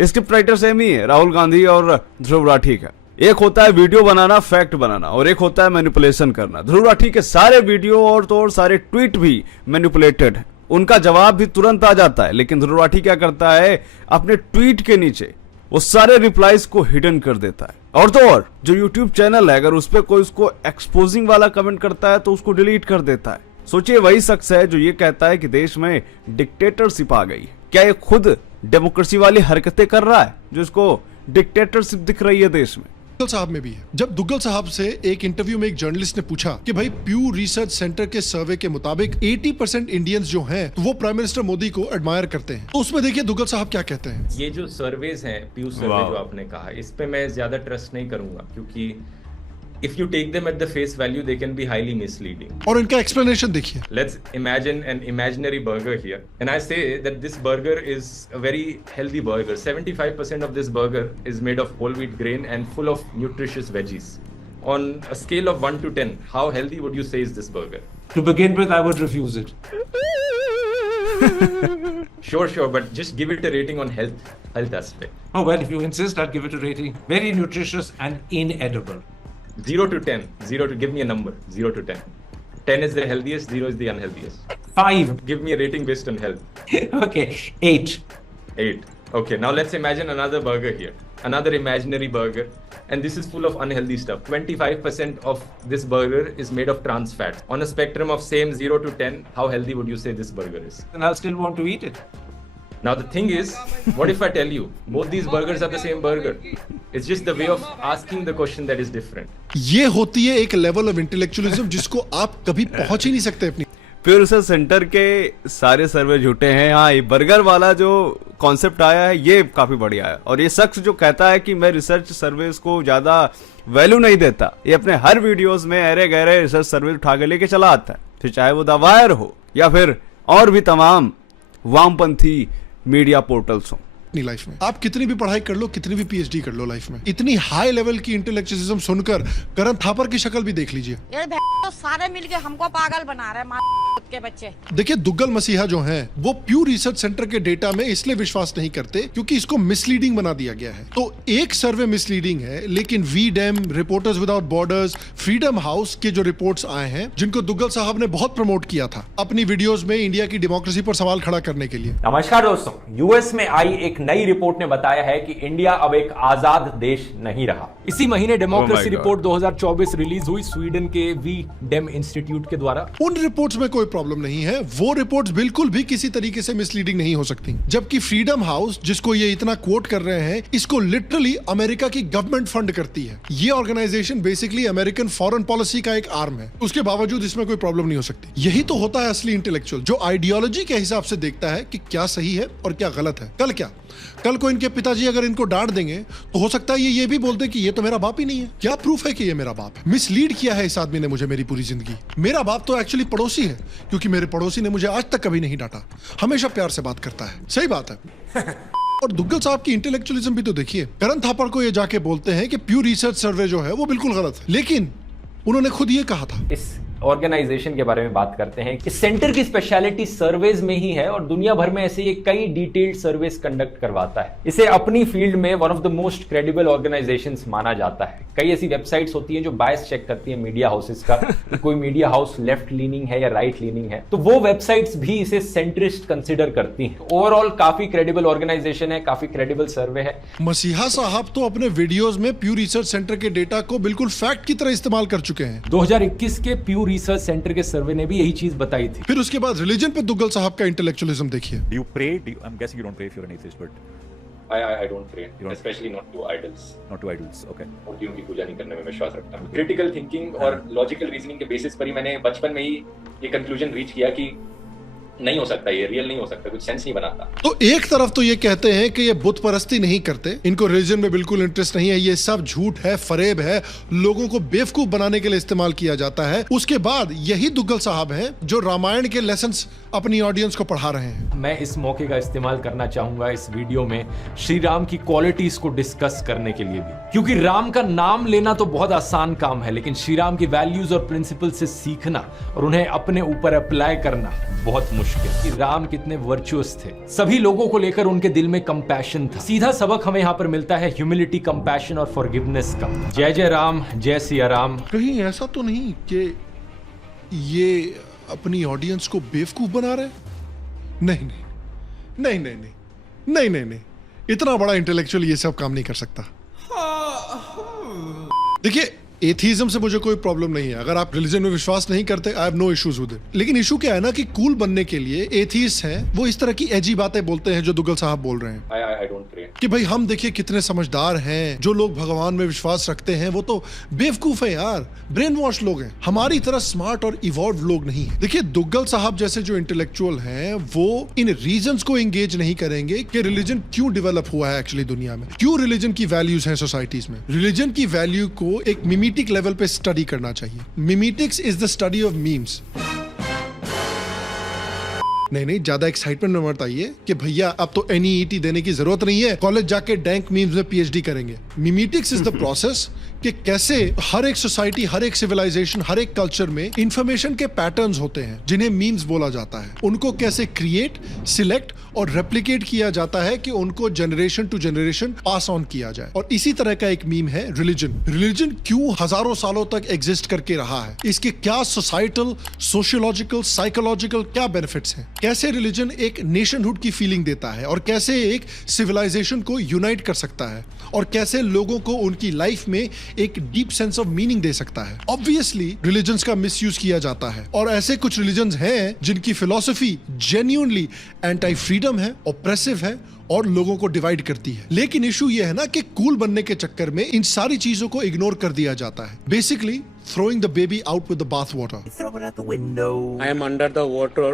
स्क्रिप्ट राइटर सेम ही है राहुल गांधी और ध्रुव राठी का। एक होता है वीडियो बनाना, फैक्ट बनाना, और एक होता है मैनिपुलेशन करना। ध्रुव राठी के सारे वीडियो और तो और सारे ट्वीट भी मैनिपुलेटेड है, उनका जवाब भी तुरंत आ जाता है, लेकिन ध्रुव राठी क्या करता है, अपने ट्वीट के नीचे वो सारे रिप्लाईज को हिडन कर देता है। और तो और जो यूट्यूब चैनल है, अगर उस पर कोई उसको एक्सपोजिंग वाला कमेंट करता है तो उसको डिलीट कर देता है। सोचिए वही शख्स है जो ये कहता है कि देश में डिक्टेटरशिप आ गई है। क्या ये खुद डेमोक्रेसी वाली हरकतें कर रहा है जो इसको डिक्टेटरशिप दिख रही है देश में? दुग्गल साहब में भी है। जब दुग्गल साहब से एक इंटरव्यू में एक जर्नलिस्ट ने पूछा कि भाई प्यू रिसर्च सेंटर के सर्वे के मुताबिक 80% इंडियंस जो हैं तो वो प्राइम मिनिस्टर मोदी को एडमायर करते हैं, तो उसमें देखिए दुग्गल साहब क्या कहते हैं। ये जो सर्वेज हैं, प्यू सर्वे जो आपने कहा, इस पे मैं ज्यादा ट्रस्ट नहीं करूंगा, क्योंकि if you take them at the face value, they can be highly misleading. और इनका एक्सप्लेनेशन देखिए। Let's imagine an imaginary burger here, and I say that this burger is a very healthy burger. 75% of this burger is made of whole wheat grain and full of nutritious veggies. On a scale of 1 to 10, how healthy would you say is this burger? To begin with, I would refuse it. Sure, but just give it a rating on health aspect. Oh well, if you insist, I'll give it a rating. Very nutritious and inedible. 0 to 10. 0 to, give me a number. 0 to 10. 10 is the healthiest, 0 is the unhealthiest. 5. Give me a rating based on health. Okay, 8. 8. Okay, now let's imagine another burger here. Another imaginary burger. And this is full of unhealthy stuff. 25% of this burger is made of trans fat. On a spectrum of same 0 to 10, how healthy would you say this burger is? And I'll still want to eat it. Now the thing is, what if I tell you both these burgers are the same burger? It's just the way of asking the question that is different. ये होती है एक level of intellectualism जिसको आप कभी पहुंच ही नहीं सकते अपनी। प्यू रिसर्च सेंटर के सारे सर्वे झूठे हैं। हाँ, ये बर्गर वाला जो कॉन्सेप्ट आया है ये काफी बढ़िया है, और ये शख्स जो कहता है कि मैं रिसर्च सर्वेस को ज्यादा वैल्यू नहीं देता, ये अपने हर वीडियोस में अरे गहरे रिसर्च सर्वे उठा के लेके चला आता है, फिर चाहे वो द वायर हो या फिर और भी तमाम वामपंथी मीडिया पोर्टल्स हों। अपनी लाइफ में। आप कितनी भी पढ़ाई कर लो, कितनी भी पीएचडी कर लो लाइफ में, इतनी हाई लेवल की इंटेलेक्चुअलिज्म सुनकर करण थापर की शक्ल भी देख लीजिए। तो सारे मिलके हमको पागल बना रहे हैं के बच्चे। देखिए दुग्गल मसीहा जो हैं, वो प्यू रिसर्च सेंटर के डेटा में इसलिए विश्वास नहीं करते क्योंकि इसको मिसलीडिंग बना दिया गया है। तो एक सर्वे मिसलीडिंग है, लेकिन V-Dem, reporters without borders, freedom house के जो रिपोर्ट्स आए हैं, जिनको दुग्गल साहब ने बहुत प्रमोट किया था अपनी वीडियोस में इंडिया की डेमोक्रेसी पर सवाल खड़ा करने के लिए। नमस्कार दोस्तों, यूएस में आई एक नई रिपोर्ट ने बताया है कि इंडिया अब एक आजाद देश नहीं रहा। इसी महीने डेमोक्रेसी रिपोर्ट 2024 रिलीज हुई स्वीडन के वीडेम इंस्टीट्यूट के द्वारा। उन रिपोर्ट्स में कोई प्रॉब्लम नहीं है, वो रिपोर्ट्स बिल्कुल भी किसी तरीके से मिसलीडिंग नहीं हो सकती। जबकि फ्रीडम हाउस, जिसको ये इतना कोट कर रहे हैं, इसको लिटरली अमेरिका की गवर्नमेंट फंड करती है। ये organization basically American foreign policy का एक आर्म है। उसके बावजूद इसमें कोई प्रॉब्लम नहीं हो सकती। यही तो होता है असली इंटेलेक्चुअल, जो आइडियोलॉजी के हिसाब से देखता है कि क्या सही है और क्या गलत है। कल को इनके पिताजी अगर इनको डांट देंगे तो हो सकता है ये भी बोलते कि ये तो मेरा बाप ही नहीं है। क्या प्रूफ है कि ये मेरा बाप है? मिसलीड किया है इस आदमी ने मुझे मेरी पूरी जिंदगी। मेरा बाप तो एक्चुअली पड़ोसी है, क्योंकि मेरे पड़ोसी ने मुझे आज तक कभी नहीं डांटा, हमेशा प्यार से बात करता है। सही बात है। और दुग्गल साहब की इंटेलेक्चुअलिज्म भी तो देखिए। करण थापर को ये जाके बोलते हैं कि प्यू रिसर्च सर्वे जो है वो बिल्कुल गलत है, लेकिन उन्होंने खुद ये कहा था। इस ऑर्गेनाइजेशन के बारे में बात करते हैं। इस सेंटर की स्पेशलिटी सर्वेज में ही है और दुनिया भर में ऐसे ये कई डिटेल्ड सर्वेस कंडक्ट करवाता है। इसे अपनी फील्ड में one of the most credible organisations माना जाता है। कई ऐसी वेबसाइट्स होती हैं जो बायस चेक करती है मीडिया हाउसेस का कि कोई मीडिया हाउस लेफ्ट लीनिंग है या राइट लीनिंग है, तो वो वेबसाइट्स भी इसे सेंट्रिस्ट कंसिडर करती हैं। ओवरऑल काफी क्रेडिबल ऑर्गेनाइजेशन है, काफी क्रेडिबल सर्वे है। मसीहा साहब तो अपने वीडियोस में प्यू रिसर्च सेंटर के डेटा को बिल्कुल फैक्ट की तरह इस्तेमाल कर चुके हैं। 2021 के प्यू रिसर्च सेंटर के सर्वे ने भी यही चीज बताई थी। फिर उसके बाद रिलीजन पे दुग्गल साहब का इंटेलेक्चुअलिज्म देखिए। Do you pray? I'm guessing you don't pray if you're an atheist, but I don't pray, especially not to idols. Not to idols, okay. मूर्तियों की पूजा नहीं करने में विश्वास रखता हूँ। क्रिटिकल थिंकिंग और लॉजिकल रीजनिंग के बेसिस पर ही मैंने बचपन में ही ये कंक्लूजन रीच किया कि नहीं हो सकता, ये रियल नहीं हो सकता, कुछ सेंस नहीं बनाता। तो एक तरफ तो ये कहते हैं कि ये बुत परस्ती नहीं करते, इनको रिलीजन में बिल्कुल इंटरेस्ट नहीं है, ये सब झूठ है, फरेब है, लोगों को बेवकूफ बनाने के लिए इस्तेमाल किया जाता है। उसके बाद यही दुग्गल साहब हैं जो रामायण के लेसन्स अपनी ऑडियंस को पढ़ा रहे हैं। मैं इस मौके का इस्तेमाल करना चाहूंगा इस वीडियो में श्री राम की क्वालिटीज को डिस्कस करने के लिए भी, क्योंकि राम का नाम लेना तो बहुत आसान काम है, लेकिन श्री राम की वैल्यूज और प्रिंसिपल से सीखना और उन्हें अपने ऊपर अप्लाई करना बहुत मुश्किल। कि राम कितने वर्चुअस थे, सभी लोगों को लेकर उनके दिल में कंपैशन था। सीधा सबक हमें यहाँ पर मिलता है ह्यूमिलिटी, कंपैशन और फॉरगिवनेस का। जय जय राम, जय सिया राम। कहीं ऐसा तो नहीं कि ये अपनी ऑडियंस को बेवकूफ बना रहे? नहीं नहीं नहीं नहीं नहीं नहीं नहीं नहीं, इतना बड़ा इंटेलेक्चुअल ये सब काम नहीं कर सकता। देखिए, एथीज्म से मुझे कोई प्रॉब्लम नहीं है। अगर आप रिलीजन में विश्वास नहीं करते, I have no issues with it. लेकिन इशू क्या है ना कि कूल बनने के लिए एथीस्ट हैं, वो इस तरह की एजी बातें बोलते हैं जो दुग्गल साहब बोल रहे हैं। I don't pray. कि भाई हम देखिए कितने समझदार हैं, जो लोग भगवान में विश्वास रखते हैं वो तो बेवकूफ है यार, ब्रेन वॉश लोग हैं, हमारी तरह स्मार्ट और इवॉल्व लोग नहीं है। देखिए दुग्गल साहब जैसे जो इंटेलेक्चुअल हैं, वो इन रीजंस को एंगेज नहीं करेंगे कि रिलीजन क्यों डेवलप हुआ है एक्चुअली दुनिया में, क्यों रिलीजन की वैल्यूज हैं सोसाइटीज में। रिलीजन की वैल्यू को एक मिमीटिक लेवल पे स्टडी करना चाहिए। Memetics is the study of memes. नहीं, ज्यादा एक्साइटमेंट में मत आइए कि भैया अब तो NEET देने की जरूरत नहीं है, कॉलेज जाके डैंक मीम्स में PhD करेंगे। मिमीटिक्स इज द प्रोसेस कि कैसे हर एक सोसाइटी, हर एक सिविलाइजेशन, हर एक कल्चर में इंफॉर्मेशन के पैटर्न्स होते हैं जिन्हें मीम्स बोला जाता है। उनको कैसे क्रिएट, सिलेक्ट और रेप्लिकेट किया जाता है कि उनको generation to generation pass on किया जाए। और इसी तरह का एक मीम है रिलीजन। रिलीजन क्यों हजारों सालों तक एग्जिस्ट करके रहा है, इसके क्या सोसाइटल, सोशियोलॉजिकल, साइकोलॉजिकल क्या बेनिफिट्स हैं, कैसे रिलीजन एक नेशनहुड की फीलिंग देता है और कैसे एक सिविलाइजेशन को यूनाइट कर सकता है और कैसे लोगों को उनकी लाइफ में एक डीप सेंस ऑफ मीनिंग दे सकता है। ऑब्वियसली रिलीजन्स का मिसयूज किया जाता है और ऐसे कुछ रिलीजन्स हैं जिनकी फिलॉसफी जेन्युइनली एंटी फ्रीडम है, ऑप्रेसिव है और लोगों को डिवाइड करती है। लेकिन इशू ये है ना कि कूल बनने के चक्कर में इन सारी चीजों को इग्नोर कर दिया जाता है। Basically throwing the baby out with the bath water. Throw it out the window. I am under the water.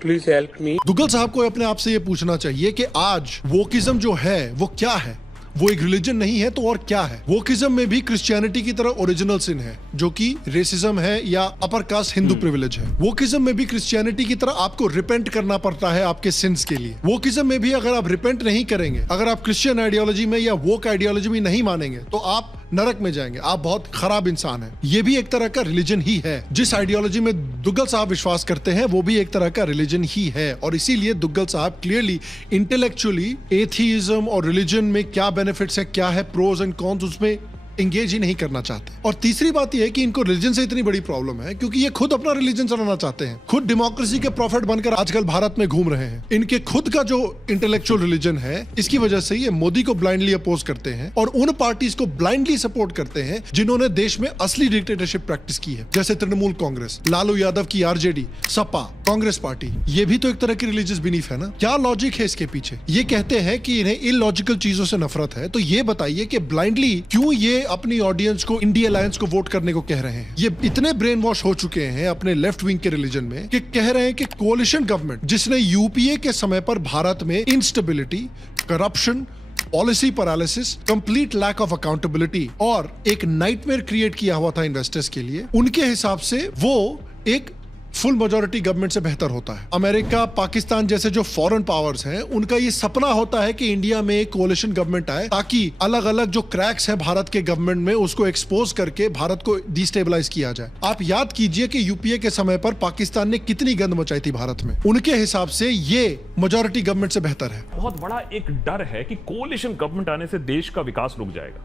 Please help me. Duggal साहब को अपने आप से ये पूछना चाहिए कि आज वोकिज्म जो है वो क्या है। वो एक रिलीजन नहीं है तो और क्या है? वोकिज्म में भी क्रिश्चियनिटी की तरह ओरिजिनल सिन है, जो कि रेसिज्म है या अपर कास्ट हिंदू प्रिविलेज है। वोकिज्म में भी क्रिश्चियनिटी की तरह आपको रिपेंट करना पड़ता है आपके सिंस के लिए। वोकिज्म में भी अगर आप रिपेंट नहीं करेंगे, अगर आप क्रिश्चियन आइडियोलॉजी में या वोक आइडियोलॉजी में नहीं मानेंगे, तो आप नरक में जाएंगे, आप बहुत खराब इंसान हैं। ये भी एक तरह का रिलीजन ही है। जिस आइडियोलॉजी में दुग्गल साहब विश्वास करते हैं वो भी एक तरह का रिलीजन ही है, और इसीलिए दुग्गल साहब क्लियरली इंटेलेक्चुअली एथीइज्म और रिलीजन में क्या बेनिफिट्स है, क्या है प्रोज एंड कॉन्स, उसमें एंगेज ही नहीं करना चाहते। और तीसरी बात यह है कि इनको रिलीजन से इतनी बड़ी प्रॉब्लम है क्योंकि ये खुद अपना रिलीजन चलाना चाहते हैं, खुद डेमोक्रेसी के प्रॉफिट बनकर आजकल भारत में घूम रहे हैं। इनके खुद का जो इंटेलेक्चुअल रिलीजन है, इसकी वजह से ये मोदी को ब्लाइंडली अपोज करते हैं और उन पार्टीज को ब्लाइंडली सपोर्ट करते हैं जिन्होंने देश में असली डिक्टेटरशिप प्रैक्टिस की है, जैसे तृणमूल कांग्रेस, लालू यादव की आरजेडी, सपा, कांग्रेस पार्टी। ये भी तो एक तरह की रिलीजियस बिलीफ है ना। क्या लॉजिक है इसके पीछे? ये कहते हैं कि इन्हें इलॉजिकल चीजों से नफरत है, तो ये बताइए कि ब्लाइंडली क्यों ये अपनी ऑडियंस को इंडिया अलायंस को वोट करने को कह रहे हैं। ये इतने ब्रेन वॉश हो चुके हैं अपने लेफ्ट विंग के रिलीजन में कि कह रहे हैं कि कोalition गवर्नमेंट, जिसने यूपीए के समय पर भारत में instability, corruption, policy paralysis, complete lack of accountability और एक नाइटमेयर क्रिएट किया हुआ था इन्वेस्टर्स के लिए, उनके हिसाब से वो एक फुल मेजॉरिटी गवर्नमेंट से बेहतर होता है। अमेरिका, पाकिस्तान जैसे जो फॉरेन पावर्स हैं, उनका ये सपना होता है कि इंडिया में एक कोalition गवर्नमेंट आए ताकि अलग अलग जो क्रैक्स हैं भारत के गवर्नमेंट में उसको एक्सपोज करके भारत को डिस्टेबलाइज किया जाए। आप याद कीजिए कि यूपीए के समय पर पाकिस्तान ने कितनी गंद मचाई थी भारत में। उनके हिसाब से ये मेजॉरिटी गवर्नमेंट से बेहतर है। बहुत बड़ा एक डर है कि कोalition गवर्नमेंट आने से देश का विकास रुक जाएगा।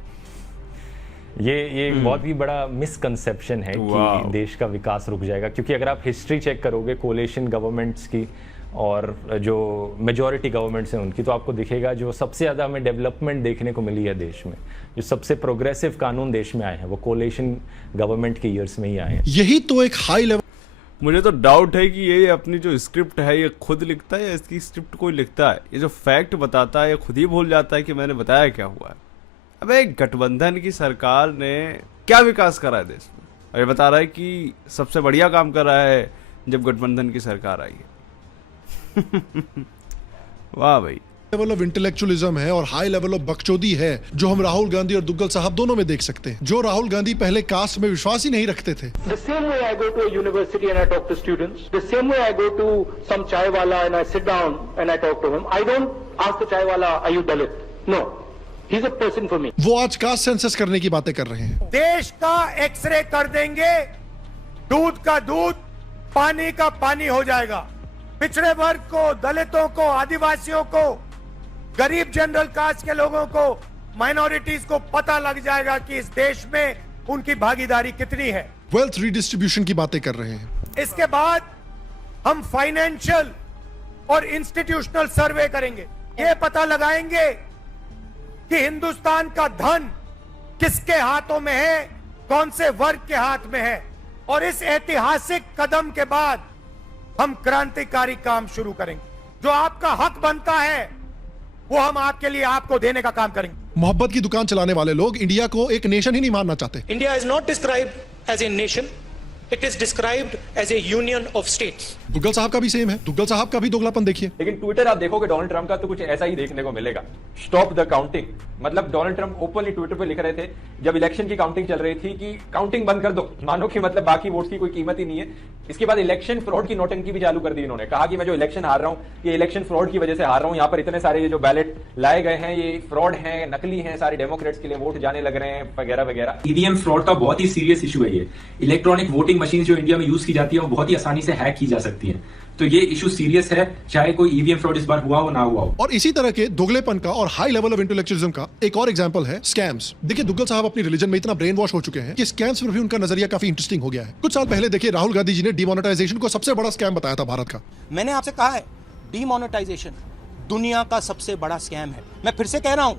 ये बहुत ही बड़ा मिसकंसेप्शन है कि देश का विकास रुक जाएगा, क्योंकि अगर आप हिस्ट्री चेक करोगे कोalition गवर्नमेंट्स की और जो मेजॉरिटी गवर्नमेंट्स हैं उनकी, तो आपको दिखेगा जो सबसे ज़्यादा हमें डेवलपमेंट देखने को मिली है देश में, जो सबसे प्रोग्रेसिव कानून देश में आए हैं, वो कोalition गवर्नमेंट के ईयर्स में ही आए हैं। यही तो एक हाई लेवल। मुझे तो डाउट है कि ये अपनी जो स्क्रिप्ट है ये खुद लिखता है या इसकी स्क्रिप्ट कोई लिखता है। ये जो फैक्ट बताता है ये खुद ही भूल जाता है कि मैंने बताया क्या हुआ है। अबे गठबंधन की सरकार ने क्या विकास करा है देश में, और ये बता रहा है कि सबसे बढ़िया काम कर रहा है जब गठबंधन की सरकार आई है। वाह भाई। लेवल ऑफ इंटेलेक्चुअलिज्म है और हाई लेवल ऑफ बकचोदी है जो हम राहुल गांधी और दुग्गल साहब दोनों में देख सकते हैं। जो राहुल गांधी पहले कास्ट में विश्वास ही नहीं रखते थे। The same way I go to a university and I talk to students, the same way I go to some chai wala and I sit down and I talk to him. I don't ask the chai wala, are you Dalit? No. He's a person for me. वो आज caste census करने की बातें कर रहे हैं। देश का एक्सरे कर देंगे, दूध का दूध, पानी का पानी हो जाएगा। पिछड़े वर्ग को, दलितों को, आदिवासियों को, गरीब जनरल कास्ट के लोगों को, माइनॉरिटीज को पता लग जाएगा कि इस देश में उनकी भागीदारी कितनी है। वेल्थ रिडिस्ट्रीब्यूशन की बातें कर रहे हैं। इसके बाद हम फाइनेंशियल और इंस्टीट्यूशनल सर्वे करेंगे, ये पता लगाएंगे कि हिंदुस्तान का धन किसके हाथों में है, कौन से वर्ग के हाथ में है, और इस ऐतिहासिक कदम के बाद हम क्रांतिकारी काम शुरू करेंगे। जो आपका हक बनता है वो हम आपके लिए आपको देने का काम करेंगे। मोहब्बत की दुकान चलाने वाले लोग इंडिया को एक नेशन ही नहीं मानना चाहते। India is not described as a nation. It is described as a union of states. Duggal साहब का भी सेम है। दुग्गल साहब का भी दोगलापन देखिए। लेकिन ट्विटर आप देखोगे डोनाल्ड ट्रंप का तो कुछ ऐसा ही देखने को मिलेगा। स्टॉप द काउंटिंग, मतलब डोनाल्ड ट्रंप ओपनली ट्विटर पे लिख रहे थे जब इलेक्शन की काउंटिंग चल रही थी कि काउंटिंग बंद कर दो, मानो कि मतलब बाकी वोट्स की कोई कीमत ही नहीं है। इसके बाद इलेक्शन फ्रॉड की नोटंकी भी चालू कर दी इन्होंने, कहा कि मैं जो इलेक्शन हार रहा हूँ ये इलेक्शन फ्रॉड की वजह से हार रहा हूँ। यहाँ पर इतने सारे ये जो बैलेट लाए गए हैं ये फ्रॉड हैं, नकली हैं, सारे डेमोक्रेट्स के लिए वोट जाने लग रहे हैं वगैरह वगैरह। ईवीएम फ्रॉड का बहुत ही सीरियस इशू है ये। इलेक्ट्रॉनिक वोटिंग मशीन जो इंडिया में यूज की जाती है वो बहुत ही आसानी से हैक की जा सकती है, तो ये इशू सीरियस है, चाहे कोई ईवीएम फ्रॉड इस बार हुआ हो ना हुआ हो। और इसी तरह के दोगलेपन का और हाई लेवल ऑफ इंटेलेक्चुअलिज्म का एक और एग्जांपल है स्कैम्स। देखिए दुग्गल साहब अपनी रिलीजन में इतना ब्रेन वॉश हो चुके हैं कि स्कैम्स पर भी उनका नजरिया काफी इंटरेस्टिंग हो गया है। कुछ साल पहले देखिए राहुल गांधी जी ने डीमोनेटाइजेशन को सबसे बड़ा स्कैम बताया था भारत का। मैंने आपसे कहा है डीमोनेटाइजेशन दुनिया का सबसे बड़ा स्कैम है। मैं फिर से कह रहा हूं,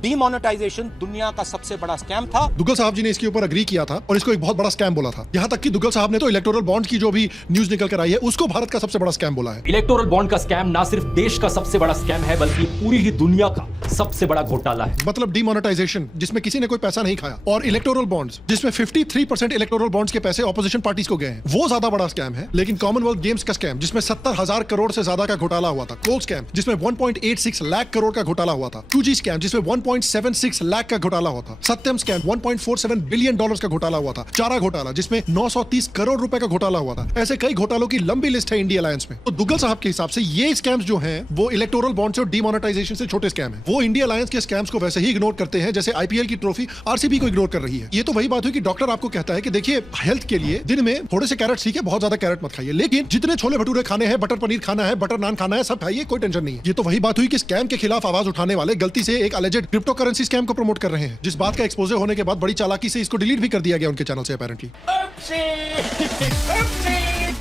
डीमोनेटाइजेशन दुनिया का सबसे बड़ा स्कैम था। दुग्गल साहब जी ने इसके ऊपर अग्री किया था और इसको एक बहुत बड़ा स्कैम बोला था। यहाँ तक कि दुग्गल साहब ने तो इलेक्टोरल बॉन्ड की जो भी न्यूज निकल कर आई है उसको भारत का सबसे बड़ा स्कैम बोला है। इलेक्टोरल बॉन्ड का स्कैम ना सिर्फ देश का सबसे बड़ा स्कैम है बल्कि पूरी ही दुनिया का सबसे बड़ा घोटाला है। मतलब डीमोनेटाइजेशन जिसमें किसी ने कोई पैसा नहीं खाया, और इलेक्टोरल बॉन्ड्स जिसमें 53% इलेक्टोरल बॉन्ड्स के पैसे ऑपोजिशन पार्टीज को गए हैं, वो ज्यादा बड़ा स्कैम है। लेकिन कॉमनवेल्थ गेम्स का स्कैम जिसमें 70,000 करोड़ से ज्यादा का घोटाला हुआ था, कोल स्कैम जिसमें 1.86 लाख करोड़ का घोटाला हुआ था, 2G स्कैम जिसमें 1.76 लाख का घोटाला हुआ था। सत्यम स्कैम 1.47 बिलियन डॉलर्स का घोटाला हुआ था। चारा घोटाला जिसमें 930 करोड़ रुपए का घोटाला हुआ था। ऐसे कई घोटालों की लंबी लिस्ट है इंडिया अलायंस में। तो दुग्गल साहब के हिसाब से ये स्कैम्स जो हैं वो इलेक्टोरल बॉन्ड्स और डीमोनेटाइजेशन से छोटे स्कैम हैं। वो इंडिया अलायंस के स्कैम्स को वैसे ही इग्नोर करते हैं जैसे आईपीएल की ट्रॉफी आरसीबी को इग्नोर कर रही है। ये तो वही बात हुई कि डॉक्टर आपको कहता है कि देखिए हेल्थ के लिए दिन में थोड़े से कैरेट ठीक है, बहुत ज्यादा कैरेट मत खाइए, लेकिन जितने छोले भटूरे खाने हैं, बटर पनीर खाना है, बटर नान खाना है, सब खाइए, कोई टेंशन नहीं है। ये तो वही बात हुई कि स्कैम के खिलाफ आवाज उठाने वाले गलती से एक अलेजेड क्रिप्टो करेंसी स्कैम को प्रमोट कर रहे हैं, जिस बात का एक्सपोजर होने के बाद बड़ी चालाकी से इसको डिलीट भी कर दिया गया उनके चैनल से apparently.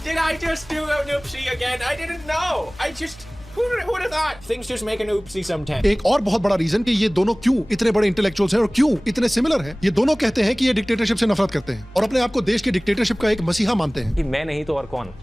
Did I just do an oopsie again? I didn't know. I just who would have thought? Things just make an oopsie sometimes. एक और बहुत बड़ा रीजन कि ये दोनों क्यों इतने बड़े इंटेलेक्चुअल्स हैं और क्यों इतने सिमिलर हैं, ये दोनों कहते हैं कि ये डिक्टेटरशिप से नफरत करते हैं और अपने आप को देश के डिक्टेटरशिप का एक मसीहा मानते हैं। कि मैं नहीं तो और कौन,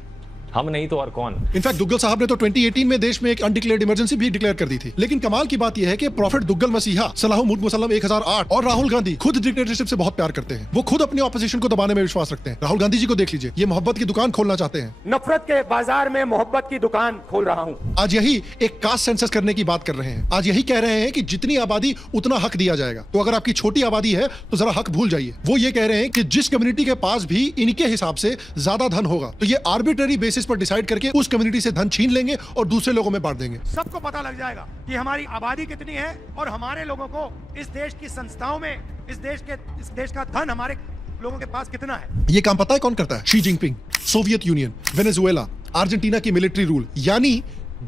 हम नहीं तो और कौन। इनफैक्ट दुग्गल साहब ने तो 2018 में देश में एक अनडिक्लेयर्ड इमरजेंसी भी डिक्लेयर कर दी थी। लेकिन कमाल की बात यह है कि प्रॉफिट दुग्गल मसीहा सलाह मुल्क मुसल्लम 1008 और राहुल गांधी खुद डिक्टेटरशिप से बहुत प्यार करते हैं। वो खुद अपनी ऑपोजिशन को दबाने में विश्वास रखते हैं। राहुल गांधी जी को देख लीजिए, ये मोहब्बत की दुकान खोलना चाहते हैं। नफरत के बाजार में मोहब्बत की दुकान खोल रहा हूँ। आज यही एक कास्ट सेंसस करने की बात कर रहे हैं। आज यही कह रहे हैं कि जितनी आबादी उतना हक दिया जाएगा। तो अगर आपकी छोटी आबादी है तो जरा हक भूल जाइए। वो ये कह रहे हैं कि जिस कम्युनिटी के पास भी इनके हिसाब से ज्यादा धन होगा तो ये आर्बिट्ररी बेसिस पर डिसाइड करके उस कम्युनिटी से धन छीन लेंगे और दूसरे लोगों में बांट देंगे। सबको पता लग जाएगा कि हमारी आबादी कितनी है और हमारे लोगों को इस देश की संस्थाओं में इस देश का धन हमारे लोगों के पास कितना है। ये काम पता है कौन करता है? Xi Jinping, Soviet union, Venezuela, Argentina की मिलिट्री रूल यानी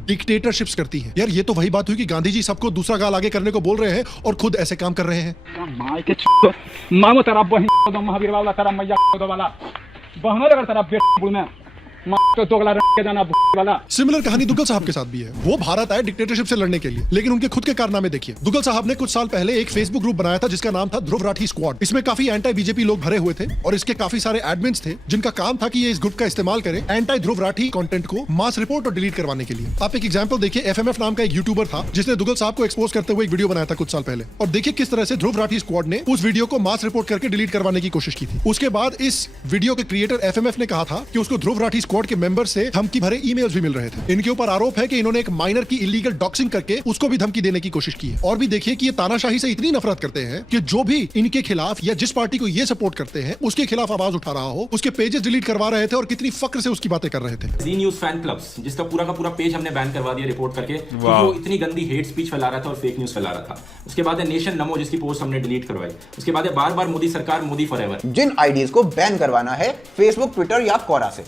डिक्टेटरशिप्स करती है। यार ये तो वही बात हुई कि गांधी जी सबको दूसरा गाल आगे करने को बोल रहे हैं और खुद ऐसे काम कर रहे हैं। सिमिलर कहानी दुग्गल साहब के साथ भी है। वो भारत आए डिक्टेटरशिप से लड़ने के लिए, लेकिन उनके खुद के कारनामे देखिए। दुग्गल साहब ने कुछ साल पहले एक फेसबुक ग्रुप बनाया था जिसका नाम था ध्रुव राठी स्क्वाड। इसमें काफी एंटी बीजेपी लोग भरे हुए थे और इसके काफी सारे एडमिन्स थे जिनका काम था कि ये इस ग्रुप का इस्तेमाल करें एंटी ध्रुव राठी कंटेंट को मास रिपोर्ट और डिलीट करवाने के लिए। आप एक एग्जांपल देखिए, एफएमएफ नाम का एक यूट्यूबर था जिसने दुग्गल साहब को एक्सपोज करते हुए एक वीडियो बनाया था कुछ साल पहले, और देखिए किस तरह से ध्रुव राठी स्क्वाड ने उस वीडियो को मास रिपोर्ट करके डिलीट करवाने की कोशिश की थी। उसके बाद इस वीडियो के क्रिएटर एफएमएफ ने कहा था कि उसको ध्रुव राठी स्क्वाड के मेंबर से धमकी भरे ईमेल्स भी मिल रहे थे। इनके ऊपर आरोप है कि इन्होंने एक माइनर की इलीगल डॉक्सिंग करके उसको भी धमकी देने की कोशिश की है। और भी देखिए कि ये तानाशाही से इतनी नफरत करते हैं कि जो भी इनके खिलाफ या जिस पार्टी को ये सपोर्ट करते हैं उसके खिलाफ आवाज उठा रहा हो उसके पेजेस डिलीट करवा रहे थे और कितनी फक्र से उसकी बातें कर रहे थे। जी न्यूज फैन क्लब्स जिसका पूरा का पूरा पेज हमने बैन करवा दिया रिपोर्ट करके, क्योंकि वो इतनी गंदी हेट स्पीच फैला रहा था और फेक न्यूज फैला रहा था। उसके बाद है नेशन नमो जिसकी पोस्ट हमने डिलीट करवाई। उसके बाद है बार बार मोदी सरकार मोदी फॉरएवर। जिन आईडीज को बैन करवाना है फेसबुक, ट्विटर या कोरा से,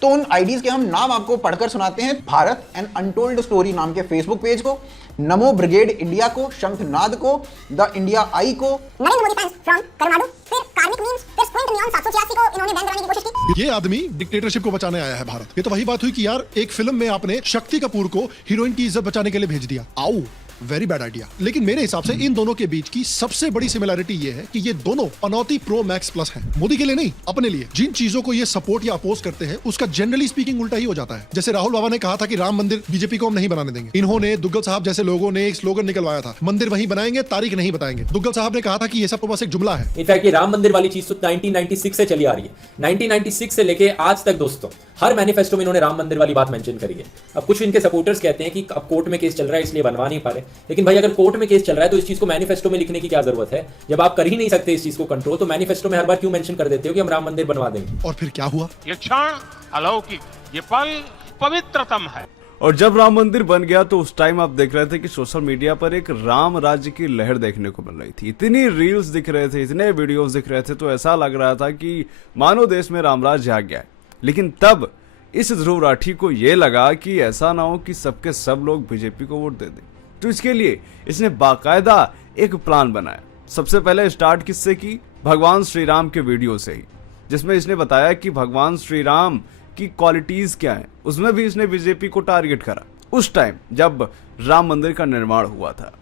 तो उन आईडीज के हम नाम आपको पढ़कर सुनाते हैं। भारत एंड अनटोल्ड स्टोरी नाम के फेसबुक पेज को, नमो ब्रिगेड इंडिया को, शंखनाद को, द इंडिया आई को, नरेंद्र मोदी फैंस फ्रॉम तमिलनाडु, फिर कार्मिक मीम्स, फिर स्क्विंट नियॉन 786 को इन्होंने बैन करने की कोशिश की। ये आदमी डिक्टेटरशिप को बचाने आया है भारत। ये तो वही बात हुई कि यार एक फिल्म में आपने शक्ति कपूर को हीरोइन की इज्जत बचाने के लिए भेज दिया। आओ, वेरी बैड आइडिया। लेकिन मेरे हिसाब से इन दोनों के बीच की सबसे बड़ी सिमिलैरिटी ये है कि ये दोनों पनौती प्रो मैक्स प्लस हैं। मोदी के लिए नहीं, अपने लिए। जिन चीजों को ये सपोर्ट या अपोज करते हैं उसका जनरली स्पीकिंग उल्टा ही हो जाता है। जैसे राहुल बाबा ने कहा था कि राम मंदिर बीजेपी को हम नहीं बनाने देंगे। इन्होंने दुग्गल साहब जैसे लोगों ने एक स्लोगन निकलवाया था, मंदिर वहीं बनाएंगे, तारीख नहीं बताएंगे। दुग्गल साहब ने कहा था कि ये सब तो बस एक जुमला है। इनफैक्ट ये राम मंदिर वाली चीज तो 1996 से चली आ रही है। 1996 से लेके आज तक दोस्तों हर मैनिफेस्टो में इन्होंने राम मंदिर वाली बात मेंशन करी है। अब कुछ इनके सपोर्टर्स कहते हैं कि अब कोर्ट में केस चल रहा है इसलिए बनवा नहीं पा रहे, लेकिन भाई अगर कोर्ट में केस चल रहा है तो इस चीज को मैनिफेस्टो में लिखने की क्या जरूरत है? जब आप कर ही नहीं सकते इस चीज को कंट्रोल, तो मैनिफेस्टो में हर बार क्यों मेंशन कर देते हो कि हम राम मंदिर बनवा देंगे? और फिर क्या हुआ? ये क्षण अलौकिक, ये पल पवित्रतम है। और जब राम मंदिर बन गया तो उस टाइम आप देख रहे थे कि सोशल मीडिया पर एक राम राज्य की लहर देखने को मिल रही थी। इतनी रील्स दिख रहे थे, इतने वीडियोस दिख रहे थे, तो ऐसा लग रहा था कि मानो देश में रामराज्य आ गया है। लेकिन तब इस ध्रुव राठी को यह लगा कि ऐसा ना हो कि सबके सब लोग बीजेपी को वोट दे दें, तो इसके लिए इसने बाकायदा एक प्लान बनाया। सबसे पहले स्टार्ट किससे की? भगवान श्री राम के वीडियो से ही, जिसमें इसने बताया कि भगवान श्री राम की क्वालिटीज क्या हैं। उसमें भी इसने बीजेपी को टारगेट करा उस टाइम जब राम मंदिर का निर्माण हुआ था।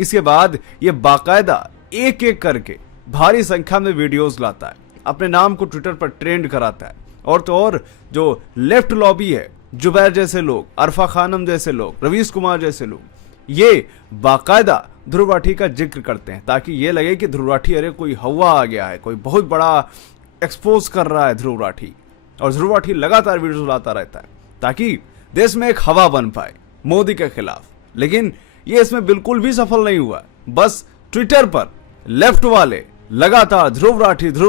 इसके बाद ये बाकायदा एक एक करके भारी संख्या में वीडियोस लाता है, अपने नाम को ट्विटर पर ट्रेंड कराता है, और तो और जो लेफ्ट लॉबी है, जुबैर जैसे लोग, अरफा खानम जैसे लोग, रवीश कुमार जैसे लोग, ये बाकायदा ध्रुव राठी का जिक्र करते हैं ताकि ये लगे कि ध्रुव राठी अरे कोई हवा आ गया है, कोई बहुत बड़ा एक्सपोज कर रहा है ध्रुव राठी। और ध्रुव राठी लगातार वीडियो लाता रहता है ताकि देश में एक हवा बन पाए मोदी के खिलाफ। लेकिन ये इसमें बिल्कुल भी सफल नहीं हुआ, बस ट्विटर पर लेफ्ट वाले लगातार ध्रुव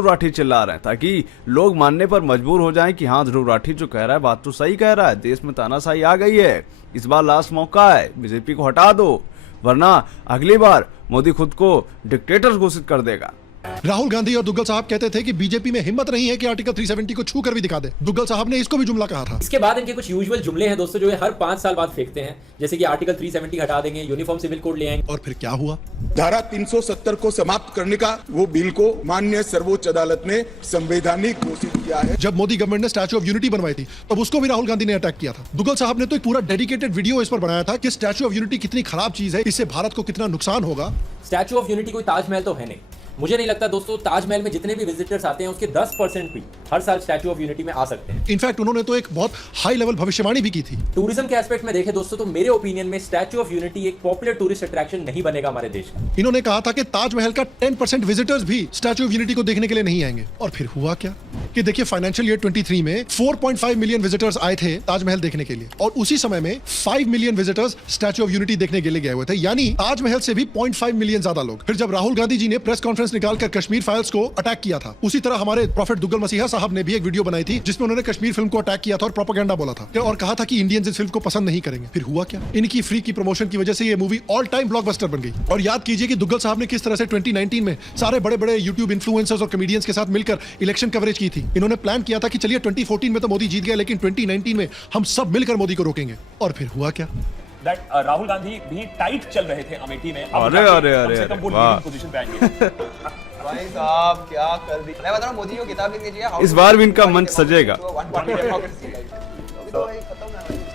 राठी चिल्ला रहे हैं ताकि लोग मानने पर मजबूर हो जाएं कि हाँ, ध्रुव राठी जो कह रहा है बात तो सही कह रहा है, देश में तानाशाही आ गई है, इस बार लास्ट मौका है, बीजेपी को हटा दो वरना अगली बार मोदी खुद को डिक्टेटर घोषित कर देगा। राहुल गांधी और दुग्गल साहब कहते थे कि बीजेपी में हिम्मत नहीं है कि आर्टिकल 370 को छू कर भी दिखा दे। दुग्गल साहब ने इसको भी जुमला कहा था। इसके बाद इनके कुछ यूजुअल जुमले हैं दोस्तों जो ये हर 5 साल बाद फेंकते हैं, जैसे कि आर्टिकल 370 हटा देंगे, यूनिफॉर्म सिविल कोड ले आएंगे। और फिर क्या हुआ? धारा 370 को समाप्त करने का वो बिल को माननीय सर्वोच्च अदालत ने संवैधानिक घोषित किया है। जब मोदी गवर्नमेंट ने स्टैच्यू ऑफ यूनिटी बनवाई थी तब उसको भी राहुल गांधी ने अटैक किया था। दुग्गल साहब ने तो एक पूरा डेडिकेटेड वीडियो इस पर बनाया था कि स्टैच्यू ऑफ यूनिटी कितनी खराब चीज है, इससे भारत को कितना नुकसान होगा। स्टैच्यू ऑफ यूनिटी कोई ताजमहल तो है नहीं। मुझे नहीं लगता दोस्तों ताजमहल में जितने भी विजिटर्स आते हैं उसके 10% भी हर साल स्टैच्यू ऑफ यूनिटी में आ सकते हैं। इनफैक्ट उन्होंने तो एक बहुत हाई लेवल भविष्यवाणी भी की थी। टूरिज्म के एस्पेक्ट में देखें दोस्तों तो मेरे ओपिनियन में स्टैच्यू ऑफ यूनिटी एक पॉपुलर टूरिस्ट अट्रैक्शन नहीं बनेगा हमारे देश का। इन्होंने कहा था कि ताजमहल का 10% विजिटर्स भी स्टैच्यू ऑफ यूनिटी को देखने के लिए नहीं आएंगे। और फिर हुआ क्या कि देखिए फाइनेंशियल ईयर 23 में 4.5 मिलियन विजिटर्स आए थे ताजमहल देखने के लिए और उसी समय में 5 million visitors statue of unity देखने के लिए गए हुए थे, यानी ताजमहल से भी 0.5 मिलियन ज्यादा लोग। फिर जब राहुल गांधी जी ने प्रेस कॉन्फ्रेंस निकालकर कश्मीर फाइल्स को अटैक किया था, उसी तरह हमारे प्रॉफेट दुग्गल मसीहा साहब ने भी एक वीडियो बनाई थी जिसमें उन्होंने कश्मीर फिल्म को अटैक किया था और प्रोपेगेंडा बोला था और कहा था कि इंडियंस इस फिल्म को पसंद नहीं करेंगे। फिर हुआ क्या? इनकी फ्री की प्रमोशन की वजह से ये मूवी ऑल टाइम ब्लॉकबस्टर बन गई। और याद कीजिए कि दुग्गल साहब ने किस तरह से 2019 में सारे बड़े बड़े यूट्यूब इन्फ्लुएंसर्स और कॉमेडियंस के साथ मिलकर इलेक्शन कवरेज की थी। इन्होंने प्लान किया था कि चलिए 2014 में तो मोदी जीत गया लेकिन 2019 में हम सब मिलकर मोदी को रोकेंगे। और फिर हुआ क्या? राहुल गांधी भी टाइट चल रहे थे अमेठी में। अरे पोजीशन पे आएंगे। भाई साहब क्या कर दी। मैं बता रहा हूँ मोदी को किताब लिखनी चाहिए। इस बार भी इनका मंच सजेगा।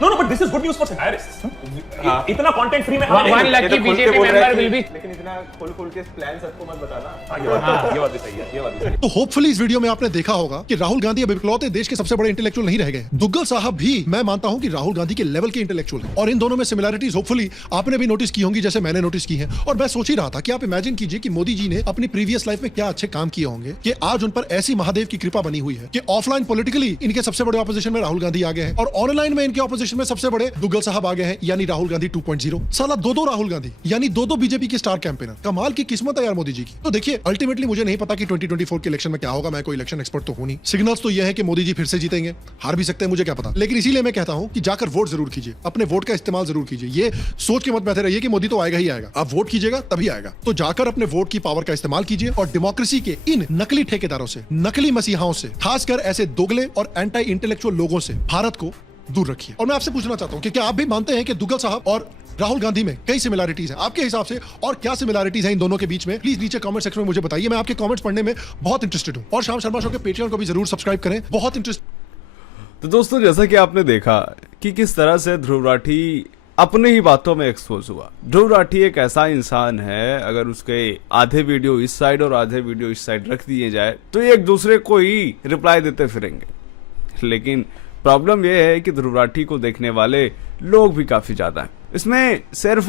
No, but this is good news for satirists. इतना कंटेंट फ्री में one lucky BJP member will be। लेकिन इतना खोल के प्लान सबको मत बताना। ये बात भी सही है, ये बात भी सही है। तो होपफुली इस वीडियो में आपने देखा होगा कि राहुल गांधी अब इकलौते देश के सबसे बड़े इंटेलेक्चुअल नहीं रह गए। दुग्गल साहब भी मैं मानता हूं कि राहुल गांधी के लेवल के इंटेलेक्चुअल हैं और इन दोनों में सिमिलरिटीज होपफुली आपने भी नोटिस की होंगी जैसे मैंने नोटिस की है। और मैं सोच ही रहा था कि आप इमेजिन कीजिए कि मोदी जी ने अपनी प्रीवियस लाइफ में क्या अच्छे काम किए होंगे कि आज उन पर ऐसी महादेव की कृपा बनी हुई है कि ऑफलाइन पॉलिटिकली इनके सबसे बड़े ऑपोजिशन में राहुल गांधी आ गए हैं और ऑनलाइन में इनके ऑपोजिशन में सबसे बड़े दुग्गल साहब आ गए हैं, यानी राहुल गांधी 2.0। साला दो राहुल गांधी यानी दो बीजेपी के स्टार कैंपेनर। कमाल की किस्मत है यार मोदी जी की। तो देखिए अल्टीमेटली मुझे नहीं पता कि 2024 के इलेक्शन में क्या होगा, मैं कोई इलेक्शन एक्सपर्ट तो हूं नहीं। सिग्नल्स तो यह है कि मोदी जी फिर से जीतेंगे, हार भी सकते हैं, मुझे क्या पता। लेकिन इसीलिए मैं कहता हूं कि जाकर वोट जरूर कीजिए, अपने वोट का इस्तेमाल जरूर कीजिए। ये सोच के मत बैठे रहिए कि मोदी तो आएगा ही आएगा। आप वोट कीजिएगा तभी आएगा। तो जाकर अपने वोट की पावर का इस्तेमाल कीजिए और डेमोक्रेसी के इन नकली ठेकेदारों से, नकली मसीहाओं से, खासकर ऐसे दोगले और एंटी इंटेलेक्चुअल लोगों से भारत को दूर रखिए। और मैं आपसे पूछना चाहता हूं कि क्या आप भी मानते हैं कि दुग्गल साहब और राहुल गांधी में कई सिमिलरिटीज हैं आपके हिसाब से, और क्या सिमिलरिटीज हैं इन दोनों के बीच में? प्लीज नीचे कमेंट सेक्शन में मुझे बताइए, मैं आपके कमेंट्स पढ़ने में बहुत इंटरेस्टेड हूं। और शाम शर्मा शो के पेट्रियन को भी जरूर सब्सक्राइब करें, बहुत इंटरेस्ट। तो दोस्तों जैसा कि आपने देखा कि किस तरह से ध्रुव राठी अपने ही बातों में एक्सपोज हुआ। ध्रुव राठी एक ऐसा इंसान है, अगर उसके आधे वीडियो इस साइड और आधे वीडियो इस साइड रख दिए जाए तो ये एक दूसरे को ही रिप्लाई देते फिरेंगे। लेकिन प्रॉब्लम यह है कि ध्रुव राठी को देखने वाले लोग भी काफी ज्यादा हैं। इसमें सिर्फ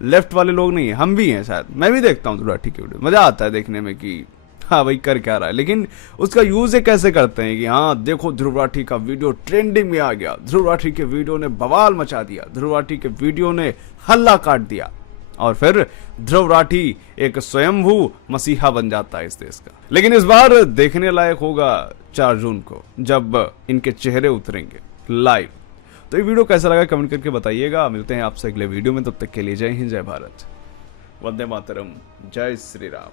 लेफ्ट वाले लोग नहीं है, हम भी हैं शायद। मैं भी देखता हूँ ध्रुव राठी की वीडियो, मजा आता है देखने में कि हाँ भाई कर क्या रहा है। लेकिन उसका यूज ये कैसे करते हैं कि हाँ देखो ध्रुव राठी का वीडियो ट्रेंडिंग में आ गया, ध्रुव राठी के वीडियो ने बवाल मचा दिया, ध्रुव राठी के वीडियो ने हल्ला काट दिया, और फिर ध्रुव राठी एक स्वयंभू मसीहा बन जाता है इस देश का। लेकिन इस बार देखने लायक होगा 4 जून को जब इनके चेहरे उतरेंगे लाइव। तो ये वीडियो कैसा लगा कमेंट करके बताइएगा। मिलते हैं आपसे अगले वीडियो में, तब तक के लिए जय हिंद, जय भारत, वंदे मातरम, जय श्री राम।